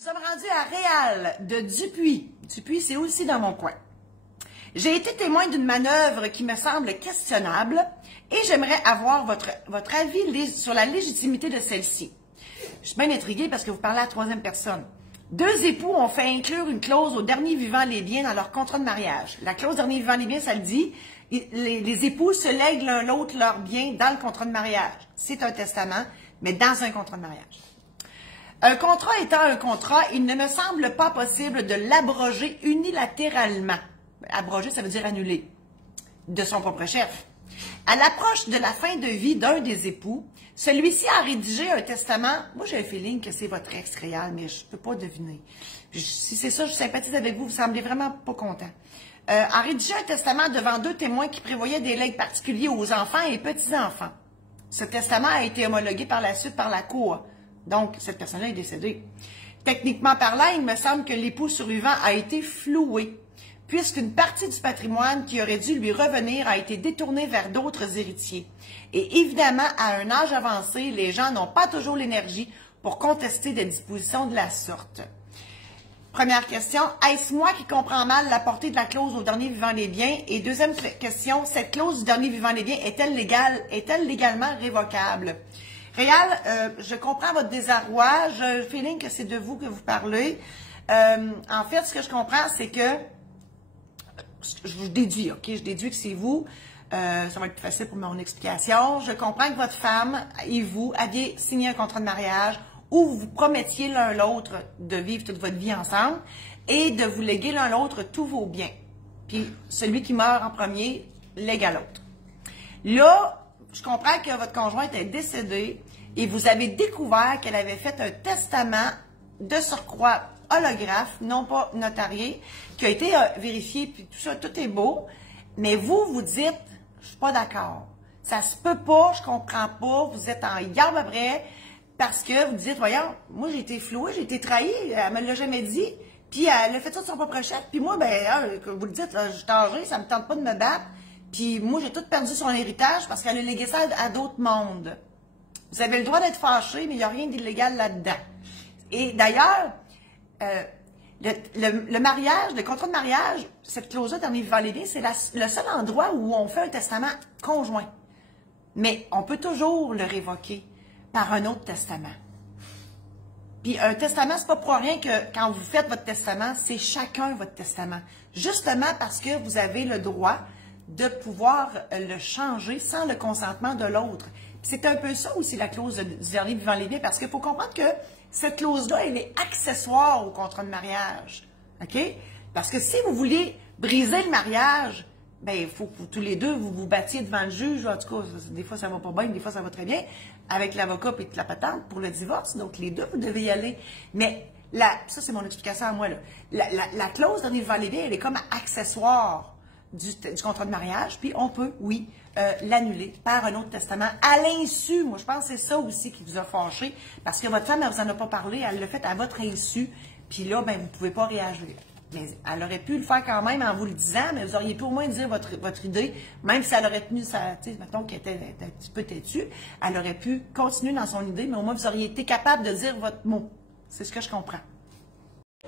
Nous sommes rendus à Réal de Dupuis. Dupuis, c'est aussi dans mon coin. J'ai été témoin d'une manœuvre qui me semble questionnable et j'aimerais avoir votre avis sur la légitimité de celle-ci. Je suis bien intriguée parce que vous parlez à la troisième personne. Deux époux ont fait inclure une clause au dernier vivant les biens dans leur contrat de mariage. La clause dernier vivant les biens, ça le dit, les époux se lèguent l'un l'autre leurs biens dans le contrat de mariage. C'est un testament, mais dans un contrat de mariage. Un contrat étant un contrat, il ne me semble pas possible de l'abroger unilatéralement. Abroger, ça veut dire annuler, de son propre chef. À l'approche de la fin de vie d'un des époux, celui-ci a rédigé un testament. Moi, j'ai un feeling que c'est votre ex Réal, mais je ne peux pas deviner. Si c'est ça, je sympathise avec vous, vous semblez vraiment pas content. A rédigé un testament devant deux témoins qui prévoyaient des legs particuliers aux enfants et petits-enfants. Ce testament a été homologué par la suite par la Cour. Donc, cette personne-là est décédée. Techniquement parlant, il me semble que l'époux survivant a été floué, puisqu'une partie du patrimoine qui aurait dû lui revenir a été détournée vers d'autres héritiers. Et évidemment, à un âge avancé, les gens n'ont pas toujours l'énergie pour contester des dispositions de la sorte. Première question, est-ce moi qui comprends mal la portée de la clause au dernier vivant des biens? Et deuxième question, cette clause du dernier vivant des biens est-elle légalement révocable? Réal, je comprends votre désarroi, j'ai le feeling que c'est de vous que vous parlez. En fait, ce que je comprends, c'est que, je vous déduis, ok? Je déduis que c'est vous, ça va être plus facile pour mon explication. Je comprends que votre femme et vous aviez signé un contrat de mariage où vous vous promettiez l'un l'autre de vivre toute votre vie ensemble et de vous léguer l'un l'autre tous vos biens. Puis, celui qui meurt en premier lègue à l'autre. Là, je comprends que votre conjointe est décédée et vous avez découvert qu'elle avait fait un testament de surcroît holographe, non pas notarié, qui a été vérifié, puis tout ça, tout est beau, mais vous, vous dites, je suis pas d'accord. Ça se peut pas, je comprends pas, vous êtes en garde après, parce que vous dites, voyons, moi j'ai été flouée, j'ai été trahie, elle me l'a jamais dit, puis elle a fait ça de son propre chef, puis moi, comme vous le dites, je suis âgée, ça me tente pas de me battre, puis moi j'ai tout perdu son héritage parce qu'elle a légué ça à d'autres mondes. Vous avez le droit d'être fâché, mais il n'y a rien d'illégal là-dedans. Et d'ailleurs, le mariage, le contrat de mariage, cette clause-là, dernier vivant les biens, c'est le seul endroit où on fait un testament conjoint. Mais on peut toujours le révoquer par un autre testament. Puis un testament, c'est pas pour rien que quand vous faites votre testament, c'est chacun votre testament. Justement parce que vous avez le droit de pouvoir le changer sans le consentement de l'autre. C'est un peu ça aussi la clause du dernier vivant les biens, parce qu'il faut comprendre que cette clause-là, elle est accessoire au contrat de mariage. OK? Parce que si vous voulez briser le mariage, ben il faut que tous les deux, vous vous battiez devant le juge. En tout cas, des fois, ça va pas bien, des fois, ça va très bien, avec l'avocat et la patente pour le divorce. Donc, les deux, vous devez y aller. Mais, ça, c'est mon explication à moi, là. La clause dernier vivant les biens, elle est comme accessoire du contrat de mariage, puis on peut, oui, l'annuler par un autre testament à l'insu. Moi, je pense que c'est ça aussi qui vous a fâché, parce que votre femme, elle vous en a pas parlé, elle l'a fait à votre insu, puis là, ben, vous ne pouvez pas réagir. Mais elle aurait pu le faire quand même en vous le disant, mais vous auriez pu au moins dire votre idée, même si elle aurait tenu sa, tu sais, mettons qu'elle était un petit peu têtue, elle aurait pu continuer dans son idée, mais au moins vous auriez été capable de dire votre mot. C'est ce que je comprends.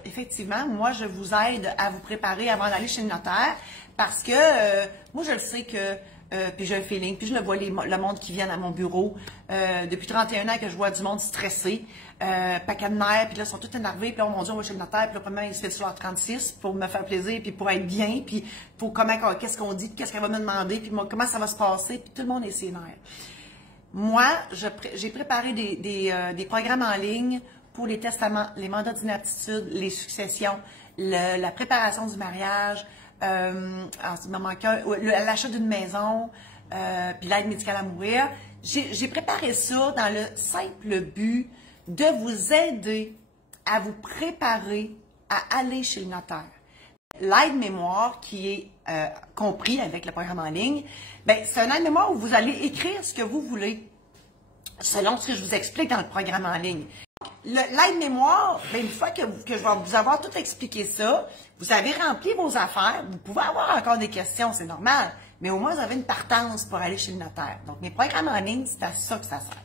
Effectivement, moi, je vous aide à vous préparer avant d'aller chez le notaire parce que moi, je le sais que, puis j'ai un feeling, puis je le vois, le monde qui vient à mon bureau. Depuis 31 ans que je vois du monde stressé, paquet de nerfs, puis là, ils sont tous énervés, puis là, oh mon Dieu, on va chez le notaire, puis là, premièrement, ils se fait sur leur 36 pour me faire plaisir, puis pour être bien, puis pour qu'est-ce qu'on dit, qu'est-ce qu'elle va me demander, puis comment ça va se passer, puis tout le monde est ses nerfs. Moi, j'ai préparé des programmes en ligne pour les testaments, les mandats d'inaptitude, les successions, la préparation du mariage, l'achat d'une maison, puis l'aide médicale à mourir. J'ai préparé ça dans le simple but de vous aider à vous préparer à aller chez le notaire. L'aide-mémoire qui est compris avec le programme en ligne, ben, c'est un aide-mémoire où vous allez écrire ce que vous voulez, selon ce que je vous explique dans le programme en ligne. L'aide-mémoire, une fois que je vais vous avoir tout expliqué ça, vous avez rempli vos affaires, vous pouvez avoir encore des questions, c'est normal, mais au moins vous avez une partance pour aller chez le notaire. Donc, mes programmes en ligne, c'est à ça que ça sert.